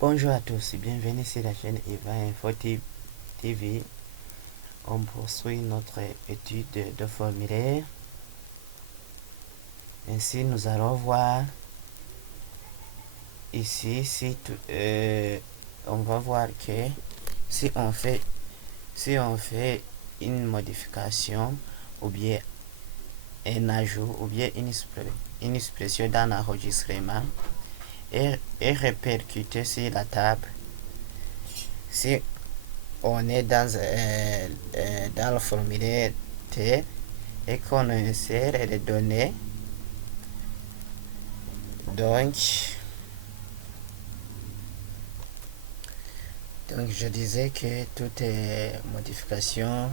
Bonjour à tous et bienvenue sur la chaîne Eva Info TV. On poursuit notre étude de formulaire. Ainsi, nous allons voir ici on va voir que si on fait une modification ou bien un ajout ou bien une expression dans l'enregistrement et répercuter sur la table, si on est dans le formulaire T et qu'on insère les données, donc je disais que toute modification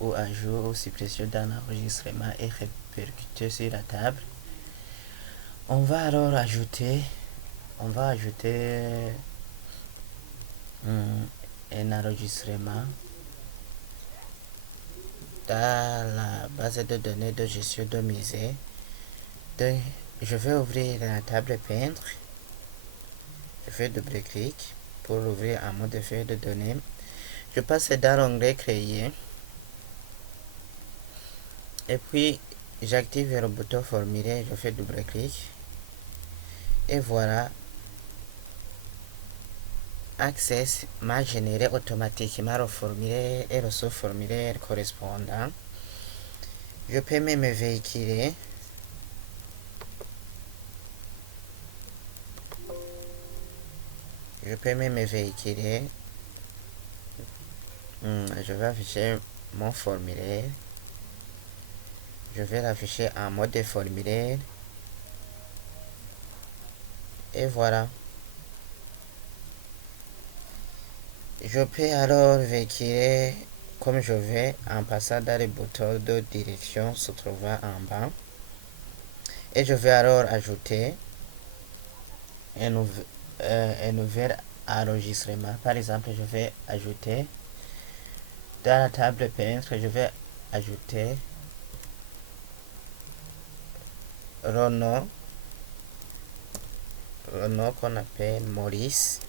ou ajout ou suppression dans l'enregistrement est répercutée sur la table. On va alors ajouter un enregistrement dans la base de données de gestion de musée. Donc, je vais ouvrir la table peindre. Je fais double-clic pour ouvrir un mode de feuille de données. Je passe dans l'onglet créer. Et puis, j'active le bouton formulaire. Je fais double-clic. Et voilà. Access m'a généré automatiquement le formulaire et le sous-formulaire correspondant. Je peux même véhiculer. Je vais afficher mon formulaire. Je vais l'afficher en mode de formulaire. Et voilà. Je peux alors véhiculer comme je veux en passant dans les boutons de direction se trouvant en bas. Et je vais alors ajouter un nouvel enregistrement. Par exemple, je vais ajouter dans la table peintre, je vais ajouter le nom qu'on appelle Morisot,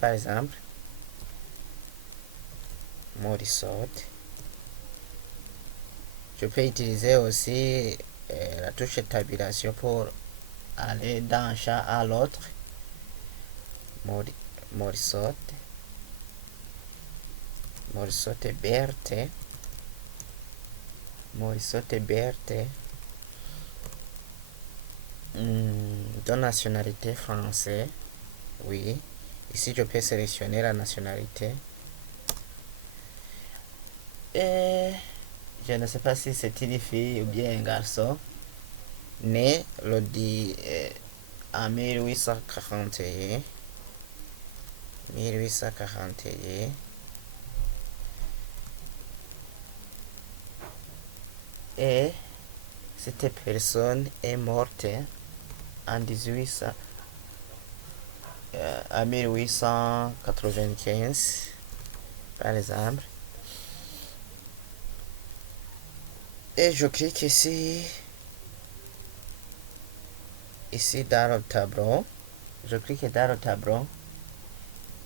par exemple. Morisot. Je peux utiliser aussi la touche tabulation pour aller d'un champ à l'autre. Morisot Berthe de nationalité française. Oui, ici je peux sélectionner la nationalité et je ne sais pas si c'est une fille ou bien un garçon, né en 1841 et cette personne est morte en 1895 par exemple. Et je clique ici dans le tableau. Je clique dans le tableau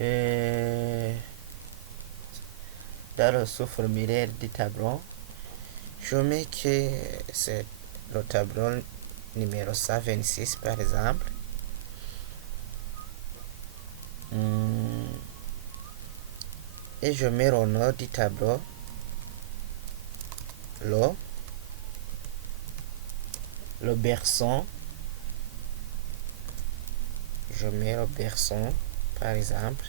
et dans le sous-formulaire du tableau. Je mets que c'est le tableau numéro 126 par exemple. Et je mets le nom du tableau, le berceau. Je mets le berceau par exemple.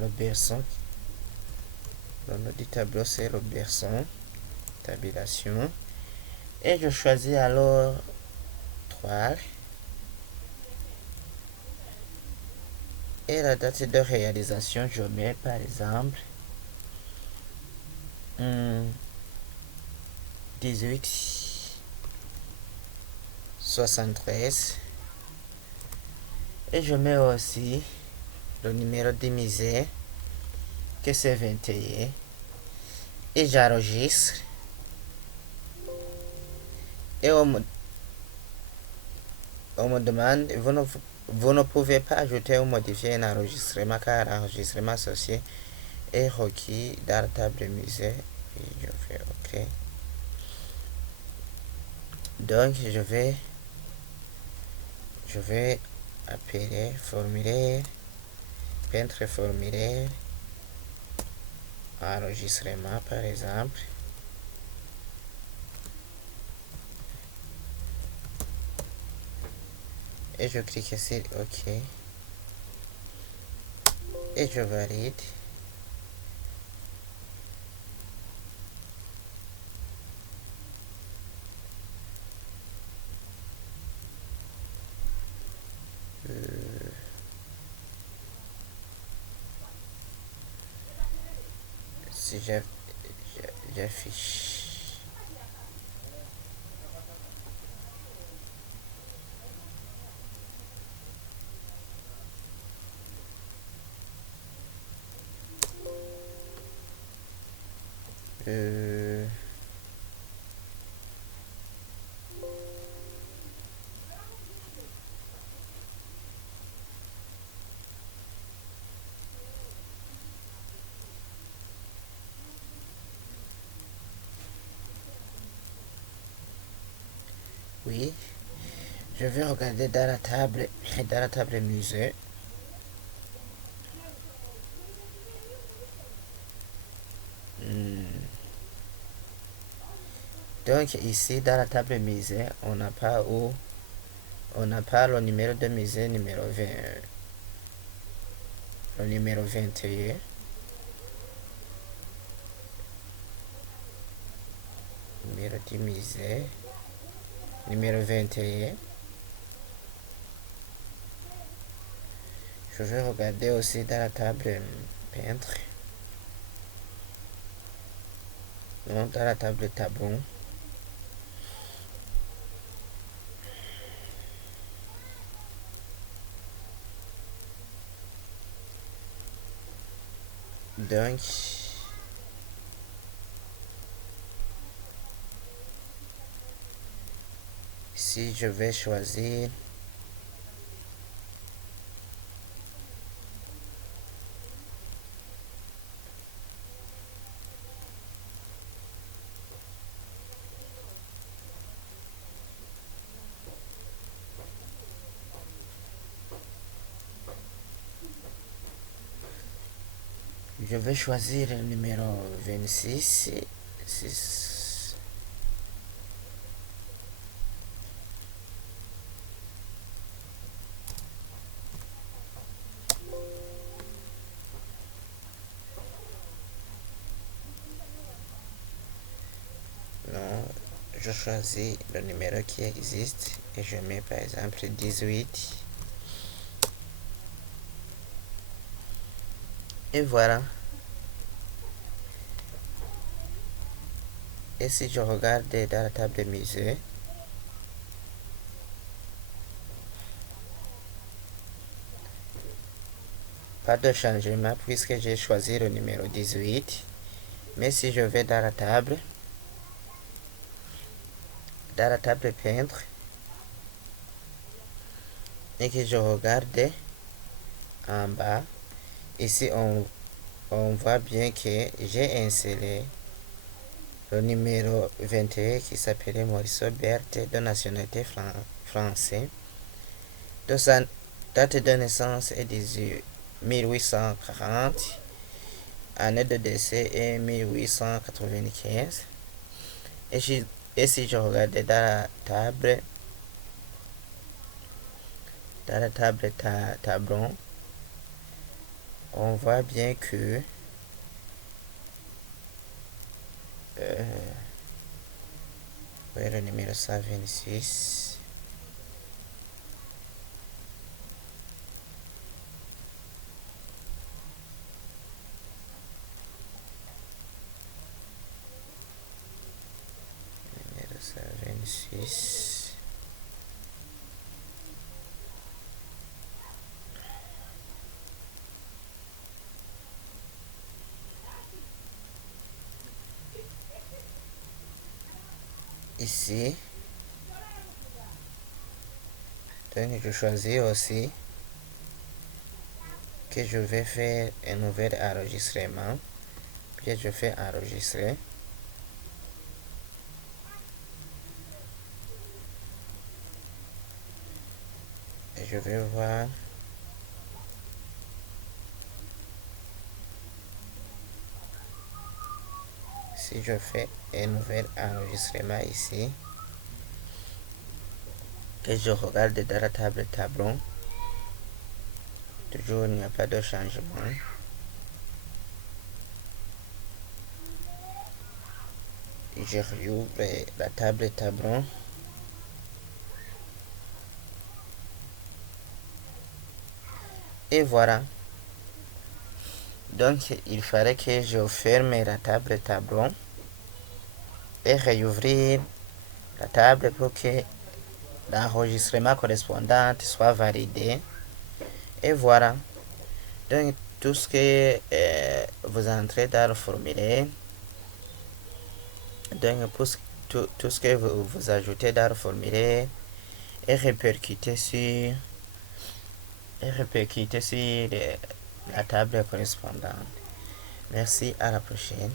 Le berceau, le nom du tableau c'est le berceau, tabulation. Et je choisis alors toile. Et la date de réalisation, je mets par exemple 1873. Et je mets aussi le numéro du musée, que c'est 21. Et j'enregistre. Et On me demande, vous ne pouvez pas ajouter ou modifier un enregistrement car l'enregistrement associé est requis dans la table musée. Et je fais OK. Donc, je vais appeler formulaire, peintre formulaire, enregistrement par exemple. Et je clique sur OK. Et je valide. Si j'affiche. Oui, je vais regarder dans la table musée. Donc ici dans la table musée, on n'a pas le numéro de musée numéro 20, le numéro 21. Numéro du musée, numéro 21. Je vais regarder aussi dans la table peintre. Non, dans la table tableau. Donc, si je vais choisir le numéro 26. 6. Non, je choisis le numéro qui existe et je mets par exemple 18. Et voilà. Et si je regarde dans la table de musée, pas de changement puisque j'ai choisi le numéro 18. Mais si je vais dans la table peintre, et que je regarde en bas, ici on voit bien que j'ai inséré le numéro 21 qui s'appelait Maurice Berthe de nationalité française. De sa date de naissance est 1840. Année de décès est 1895. Et si je regarde dans la table tableau, on voit bien que ouais, le numéro 126. Numéro 126. Ici, Donc je choisis aussi que je vais faire un nouvel enregistrement. Puis je fais enregistrer. Et je vais voir si je fais un nouvel enregistrement ici. Que je regarde dans la table tableau. Toujours il n'y a pas de changement. Je rouvre la table tableau. Et voilà. Donc il fallait que je ferme la table tableau et réouvrir la table pour que l'enregistrement correspondant soit validé. Et voilà. Donc tout ce que vous entrez dans le formulaire, donc tout ce que vous ajoutez dans le formulaire est répercuté sur la table correspondante. Merci, à la prochaine.